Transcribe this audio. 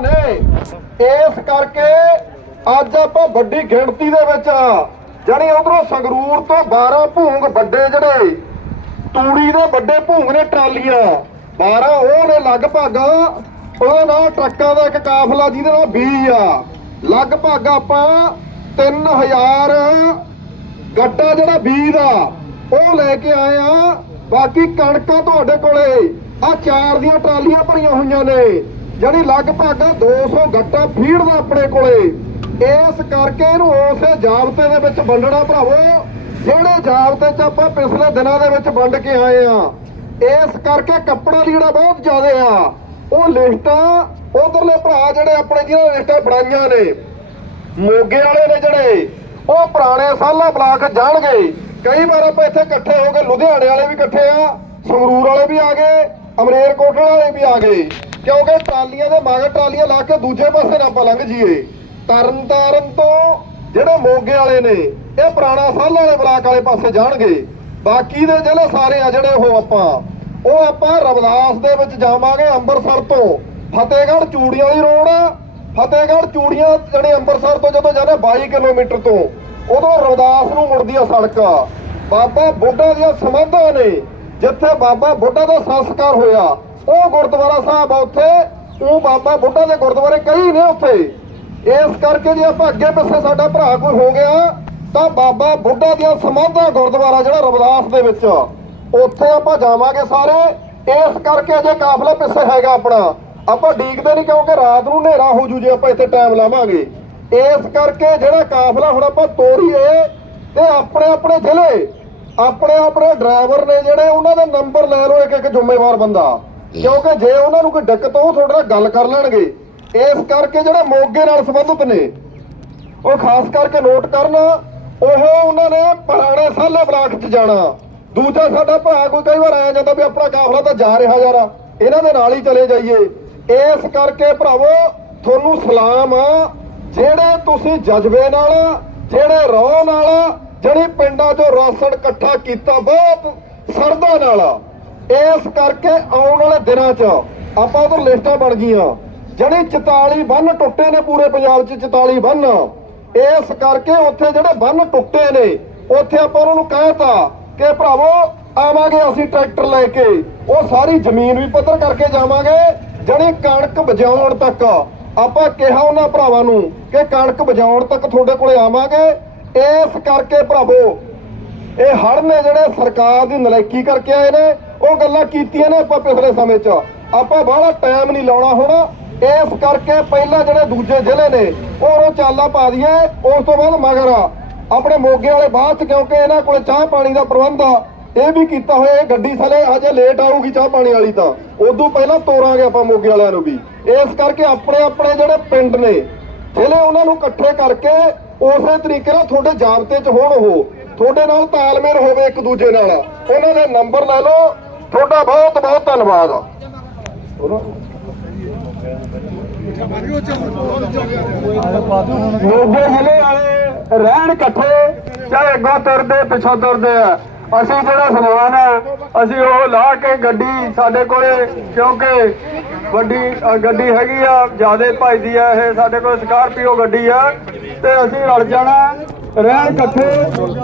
ਨੇ। ਇਸ ਕਰਕੇ ਅੱਜ ਆਪਾਂ ਵੱਡੀ ਗਿਣਤੀ ਦੇ ਵਿੱਚ ਜਾਨੀ ਉਧਰੋਂ ਸੰਗਰੂਰ ਤੋਂ 12 ਭੂੰਗ ਵੱਡੇ ਜਿਹੜੇ, ਤੂੜੀ ਦੇ ਵੱਡੇ ਭੂੰਗ ਨੇ ਟਰਾਲੀਆਂ। 12 ਉਹ ਨੇ ਲਗਭਗ, ਉਹਦੇ ਨਾਲ ਟਰੱਕਾਂ ਦਾ ਇੱਕ ਕਾਫਲਾ ਜਿਹਦੇ ਨਾਲ 20 ਆ। ਲਗਭਗ ਆਪਾਂ 3000 ਗੱਡਾ ਜਿਹੜਾ ਬੀਜ ਦਾ ਉਹ ਲੈ ਕੇ ਆਏ ਆ। ਬਾਕੀ ਕਣਕਾਂ ਤੁਹਾਡੇ ਕੋਲੇ ਆ ਚਾਰ ਦੀਆਂ ਟਰਾਲੀਆਂ ਭਰੀਆਂ ਹੋਈਆਂ ਨੇ। ਜਿਹੜੀ ਲਗਭਗ 200 ਗੱਟਾ ਫੀਡ ਦਾ ਆਪਣੇ ਕੋਲੇ। ਇਸ ਕਰਕੇ ਇਹਨੂੰ ਉਸੇ ਜਾਬਤੇ ਦੇ ਵਿੱਚ ਵੰਡਣਾ ਭਰਾਵੋ, ਜਿਹੜੇ ਜਾਬਤੇ 'ਚ ਆਪਾਂ ਪਿਛਲੇ ਦਿਨਾਂ ਦੇ ਵਿੱਚ ਵੰਡ ਕੇ ਆਏ ਆ। ਇਸ ਕਰਕੇ ਕੱਪੜਾ ਲੀੜਾ ਬਹੁਤ ਜ਼ਿਆਦਾ ਆ, ਉਹ ਲਿਸਟਾਂ, ਉਧਰਲੇ ਭਰਾ ਜਿਹੜੇ ਆਪਣੇ ਜਿਹਨਾਂ ਲਿਸਟਾਂ ਬਣਾਈਆਂ ਨੇ, ਮੋਗੇ ਵਾਲੇ ਨੇ ਜਿਹੜੇ, ਉਹ ਪੁਰਾਣੇ ਸਾਲਾ ਬਲਾਕ ਜਾਣਗੇ। ਕਈ ਵਾਰ ਆਪਾਂ ਇੱਥੇ ਇਕੱਠੇ ਹੋ ਕੇ ਲੁਧਿਆਣੇ ਵਾਲੇ ਵੀ ਇਕੱਠੇ ਆ, ਸੰਗਰੂਰ ਵਾਲੇ ਵੀ ਆ ਗਏ ਅਮਰੇਰਕੋਟ ਵਾਲੇ ਵੀ ਆ ਗਏ। ਕਿਉਂਕਿ ਟਰਾਲੀਆਂ ਦੇ ਮਗਰ ਟਰਾਲੀਆਂ ਲਾ ਕੇ ਦੂਜੇ ਪਾਸੇ ਨਾ ਆਪਾਂ ਲੰਘ ਜੀਏ ਤਰਨ ਤੋਂ ਜਿਹੜੇ ਮੋਗੇ ਵਾਲੇ ਨੇ, ਇਹ ਪੁਰਾਣਾ ਸਾਲਾ ਵਾਲੇ ਬਲਾਕ ਵਾਲੇ ਪਾਸੇ ਜਾਣਗੇ। ਬਾਕੀ ਦੇ ਜ਼ਿਲ੍ਹੇ ਸਾਰੇ ਆ ਜਿਹੜੇ ਉਹ ਆਪਾਂ। ਉਹ ਆਪਾਂ ਰਵਦਾਸ ਦੇ ਵਿੱਚ ਜਾਵਾਂਗੇ ਅੰਮ੍ਰਿਤਸਰ ਤੋਂ। ਫਤਿਹਗੜ੍ਹ ਚੂੜੀਆਂ ਵਾਲੀ ਰੋਡ ਫਤਿਹਗੜ੍ਹ ਚੂੜੀਆਂ ਜਿਹੜੇ ਅੰਮ੍ਰਿਤਸਰ ਤੋਂ ਜਦੋਂ ਜਾਂਦੇ 22 ਕਿਲੋਮੀਟਰ ਤੋਂ, ਉਦੋਂ ਰਵਦਾਸ ਨੂੰ ਮੁੜਦੀ ਆ ਸੜਕ। ਬਾਬਾ ਬੁੱਢਾ ਦੀਆਂ ਸਮਾਧਾਂ ਨੇ, ਜਿੱਥੇ ਬਾਬਾ ਬੁੱਢਾ ਦਾ ਸੰਸਕਾਰ ਹੋਇਆ। ਉਹ ਗੁਰਦੁਆਰਾ ਸਾਹਿਬ ਆ ਉੱਥੇ, ਉਹ ਬਾਬਾ ਬੁੱਢਾ ਦੇ ਗੁਰਦੁਆਰੇ ਕਈ ਨੇ ਉੱਥੇ। ਇਸ ਕਰਕੇ ਜੇ ਆਪਾਂ ਅੱਗੇ ਪਿੱਛੇ ਸਾਡਾ ਭਰਾ ਕੋਈ ਹੋ ਗਿਆ, ਤਾਂ ਬਾਬਾ ਬੁੱਢਾ ਦੀਆਂ ਸਮਾਧਾਂ ਗੁਰਦੁਆਰਾ ਜਿਹੜਾ ਰਵਦਾਸ ਦੇ ਵਿੱਚ ਉੱਥੇ ਆਪਾਂ ਜਾਵਾਂਗੇ ਸਾਰੇ। ਇਸ ਕਰਕੇ ਅਜੇ ਕਾਫਲਾ ਪਿੱਛੇ ਹੈਗਾ ਆਪਣਾ। ਆਪਾਂ ਡੀਕਦੇ ਨਹੀਂ ਕਿਉਂਕਿ ਰਾਤ ਨੂੰ ਹਨੇਰਾ ਹੋ ਜੂ ਜੇ ਆਪਾਂ ਇੱਥੇ ਟਾਈਮ ਲਾਵਾਂਗੇ। ਇਸ ਕਰਕੇ ਜਿਹੜਾ ਕਾਫਲਾ ਹੁਣ ਆਪਾਂ ਤੋਰੀਏ, ਤੇ ਆਪਣੇ ਆਪਣੇ ਜ਼ਿਲ੍ਹੇ, ਆਪਣੇ ਆਪਣੇ ਡਰਾਈਵਰ ਨੇ ਜਿਹੜੇ ਉਹਨਾਂ ਦਾ ਨੰਬਰ ਲੈ ਲਓ ਇੱਕ ਇੱਕ ਜ਼ਿੰਮੇਵਾਰ ਬੰਦਾ। ਕਿਉਂਕਿ ਜੇ ਉਹਨਾਂ ਨੂੰ ਕੋਈ ਦਿੱਕਤ ਹੋ ਤੁਹਾਡੇ ਨਾਲ ਗੱਲ ਕਰ ਲੈਣਗੇ। ਇਸ ਕਰਕੇ ਜਿਹੜੇ ਮੋਗੇ ਨਾਲ ਸੰਬੰਧਿਤ ਨੇ, ਉਹ ਖਾਸ ਕਰਕੇ ਨੋਟ ਕਰਨ, ਉਹ ਉਹਨਾਂ ਨੇ ਪੁਰਾਣੇ ਸਾਲੇ ਬਲਾਕ 'ਚ ਜਾਣਾ। ਦੂਜਾ ਸਾਡਾ ਭਰਾ ਕੋਈ ਕਈ ਵਾਰ ਆਇਆ ਜਾਂਦਾ ਵੀ ਆਪਣਾ ਕਾਫਲਾ ਤਾਂ ਜਾ ਰਿਹਾ ਯਾਰ, ਇਹਨਾਂ ਦੇ ਨਾਲ ਹੀ ਚਲੇ ਜਾਈਏ। ਇਸ ਕਰਕੇ ਭਰਾਵੋ, ਤੁਹਾਨੂੰ ਸਲਾਮ ਆ। ਜਿਹੜੇ ਤੁਸੀਂ ਜਜ਼ਬੇ ਨਾਲ, ਜਿਹੜੇ ਰੋਹ ਨਾਲ, ਜਿਹੜੀ ਪਿੰਡਾਂ 'ਚੋਂ ਰਾਸਣ ਇਕੱਠਾ ਕੀਤਾ ਬਹੁਤ ਸਰਦਾ ਨਾਲ ਇਸ ਕਰਕੇ ਆਉਣ ਵਾਲੇ ਦਿਨਾਂ 'ਚ ਆਪਾਂ ਉਧਰ ਲਿਸਟਾਂ ਬਣ ਗਈਆਂ। ਜਿਹੜੇ 44 ਬੰਨ ਟੁੱਟੇ ਨੇ ਪੂਰੇ ਪੰਜਾਬ 'ਚ 44 ਬੰਨ। ਇਸ ਕਰਕੇ ਉੱਥੇ ਜਿਹੜੇ ਬੰਨ ਟੁੱਟੇ ਨੇ, ਉੱਥੇ ਆਪਾਂ ਉਹਨਾਂ ਨੂੰ ਕਹਿਤਾ ਕਿ ਭਰਾਵੋ, ਆਵਾਂਗੇ ਅਸੀਂ ਟਰੈਕਟਰ ਲੈ ਕੇ। ਉਹ ਸਾਰੀ ਜ਼ਮੀਨ ਵੀ ਪੱਧਰ ਕਰਕੇ ਜਾਵਾਂਗੇ। ਜਿਹੜੀ ਕਣਕ ਬਜਾਉਣ ਤੱਕ ਆਪਾਂ ਕਿਹਾ ਉਹਨਾਂ ਭਰਾਵਾਂ ਨੂੰ ਕਿ ਕਣਕ ਬਜਾਉਣ ਤੱਕ ਤੁਹਾਡੇ ਕੋਲੇ ਆਵਾਂਗੇ। ਇਸ ਕਰਕੇ ਭਰਾਵੋ, ਇਹ ਹੜ ਨੇ ਜਿਹੜੇ ਸਰਕਾਰ ਦੀ ਨਲਾਇਕੀ ਕਰਕੇ ਆਏ ਨੇ ਉਹ ਗੱਲਾਂ ਕੀਤੀਆਂ ਨੇ ਆਪਾਂ ਪਿਛਲੇ ਸਮੇਂ 'ਚ। ਆਪਾਂ ਬਾਹਲਾ ਟਾਈਮ ਨਹੀਂ ਲਾਉਣਾ ਹੁਣ। ਇਸ ਕਰਕੇ ਪਹਿਲਾਂ ਜਿਹੜੇ ਦੂਜੇ ਜ਼ਿਲ੍ਹੇ ਨੇ ਉਹ ਉਹ ਚਾਲਾ ਪਾ ਦਈਏ, ਉਸ ਤੋਂ ਬਾਅਦ ਮਗਰ। ਆਪਣੇ ਮੋਗੇ ਵਾਲੇ ਬਾਅਦ ਕਿਉਂਕਿ ਇਹਨਾਂ ਕੋਲੇ ਚਾਹ ਪਾਣੀ ਦਾ ਪ੍ਰਬੰਧ ਆ, ਇਹ ਵੀ ਕੀਤਾ ਹੋਇਆ, ਇਹ ਗੱਡੀ ਸਾਲੇ ਅਜੇ ਲੇਟ ਆਊਗੀ ਚਾਹ ਪਾਣੀ ਵਾਲੀ ਤਾਂ। ਉਦੋਂ ਪਹਿਲਾਂ ਤੋਰਾਂਗੇ ਆਪਾਂ ਮੋਗੇ ਵਾਲਿਆਂ ਨੂੰ ਵੀ। ਇਸ ਕਰਕੇ ਆਪਣੇ ਆਪਣੇ ਜਿਹੜੇ ਪਿੰਡ ਨੇ ਜਿਹੜੇ ਉਹਨਾਂ ਨੂੰ ਇਕੱਠੇ ਕਰਕੇ ਉਸੇ ਤਰੀਕੇ ਨਾਲ ਤੁਹਾਡੇ ਜਾਬਤੇ 'ਚ ਹੋਣ ਉਹ। ਤੁਹਾਡੇ ਨਾਲ ਤਾਲਮੇਲ ਹੋਵੇ ਇੱਕ ਦੂਜੇ ਨਾਲ। ਉਹਨਾਂ ਦੇ ਨੰਬਰ ਲੈ ਲਓ। ਤੁਹਾਡਾ ਬਹੁਤ ਬਹੁਤ ਧੰਨਵਾਦ। ਮੋਗੇ ਜ਼ਿਲ੍ਹੇ ਵਾਲੇ ਰਹਿਣ ਇਕੱਠੇ, ਚਾਹੇ ਅੱਗੋਂ ਤੁਰਦੇ ਪਿੱਛੋਂ ਤੁਰਦੇ ਆ। ਅਸੀਂ ਜਿਹੜਾ ਸਮਾਨ ਆ, ਅਸੀਂ ਉਹ ਲਾ ਕੇ ਗੱਡੀ ਸਾਡੇ ਕੋਲੇ, ਕਿਉਂਕਿ ਵੱਡੀ ਗੱਡੀ ਹੈਗੀ ਆ, ਜਿਆਦੇ ਭਜਦੀ ਆ ਇਹ, ਸਾਡੇ ਕੋਲ ਸਕਾਰਪੀਓ ਗੱਡੀ ਆ, ਤੇ ਅਸੀਂ ਰਲ ਜਾਣਾ, ਰਹਿਣ ਇਕੱਠੇ।